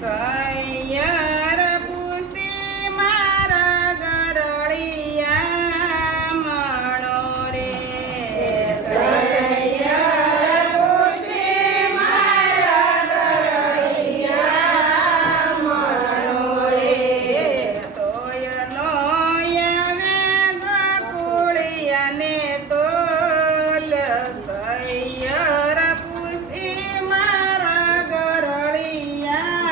સૈયર પુષ્ટિ મારા ગરળિયા મણો રે સૈયર પુષ્ટિ મારા ગરળિયા મણો રે તોય નો આવે ગોકુળિયાને તોલ સૈયર પુષ્ટિ મારા ગરળિયા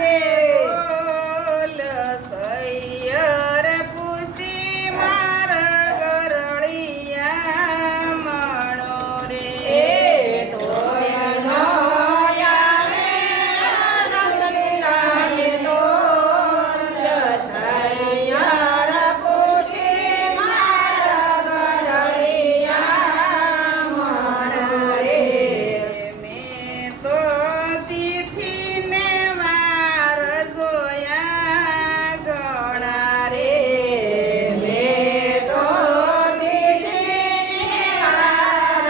રે તોલ સૈયર પુષ્ટિ માર ગરળિયા મણો રે તોય નો આવે સંગલીલાને તોલ સૈયર પુષ્ટિ માર ગરળિયા મણ રે મેં તો તિથિને વાર જોયા ઘણા રે મેં તો દીકરીને વાર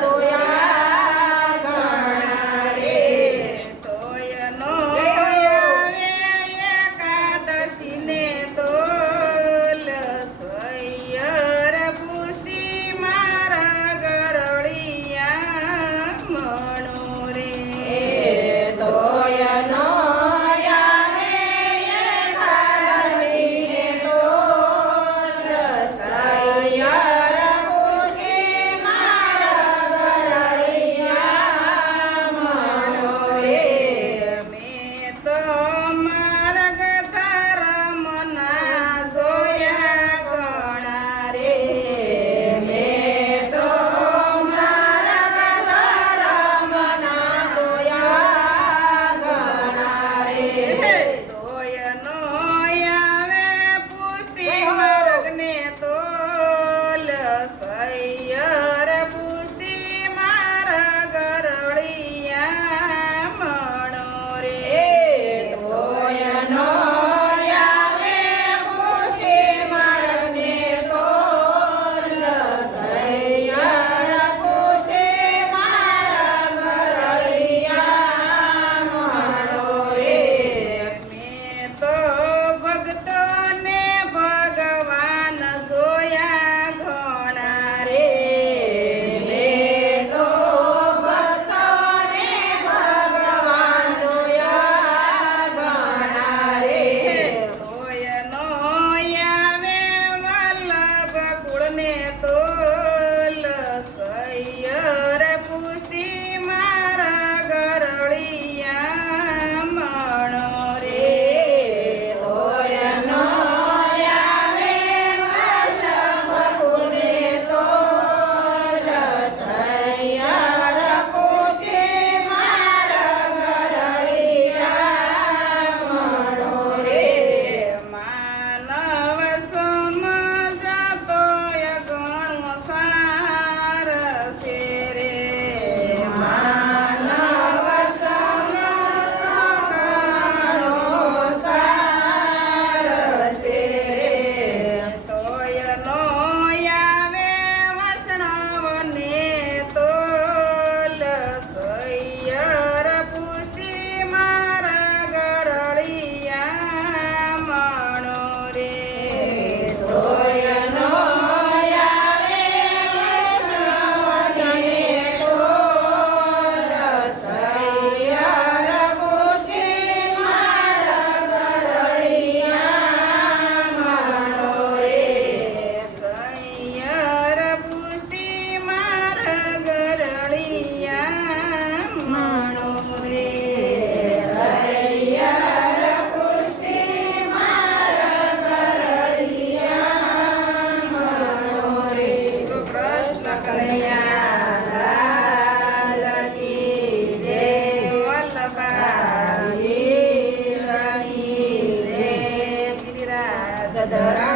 જોયા ઘણા રે તોય નો આવે એકાદશીને તોલ સૈયર પુષ્ટિ મારા ગરળિયા મણો રે તોય નો આવે એકાદશીને તોલ સૈયર પુષ્ટિ મારા ગરળિયા મણો રે મેં તો માર્ગ ધર્મના જોયા ઘણા રે મેં તો મારા ધર્મના જોયા ઘણા રે તોય નો આવે પુષ્ટિ માર્ગને તોલ સૈયર પુષ્ટિ મારા ગરળિયા મણો રે તોય નો આવે પુષ્ટિ માર્ગને તોલ સૈયર પુષ્ટિ મારા ગરળિયા મણો રે મેં તો ભક્તોને ભગવાન જોયા ઘણા રે મેં તો ભક્તોને ભગવાન જોયા ઘણા રે તોય નો આવે વલ્લભ કુળને તોલ સૈયર પુષ્ટિ મારા ગરળિયા મણો રે તોય નો આવે વલ્લભ કુળને તોલ સૈયર પુષ્ટિ મારા ગરળિયા મણો રે માનવ સમજતોય ઘણો સાર છે રે માનવ સમજો ઘણો સારસે રે તોય નો આવે વૈષ્ણવને તોલ સૈયર પુષ્ટિ મારા ગરળિયા મણો રે તોય નો આવે વૈષ્ણવને તોલ સૈયર પુષ્ટિ મારા ગરળિયા મણો રે સૈયર પુષ્ટિ મારા ગરળિયા મણો રે સૈયર પુષ્ટિ મારા ગરળિયા મણો રે કૃષ્ણ કનૈયા લાલ કી જય વલ્લભાઈ શની જય ગિરિરાજ ધરા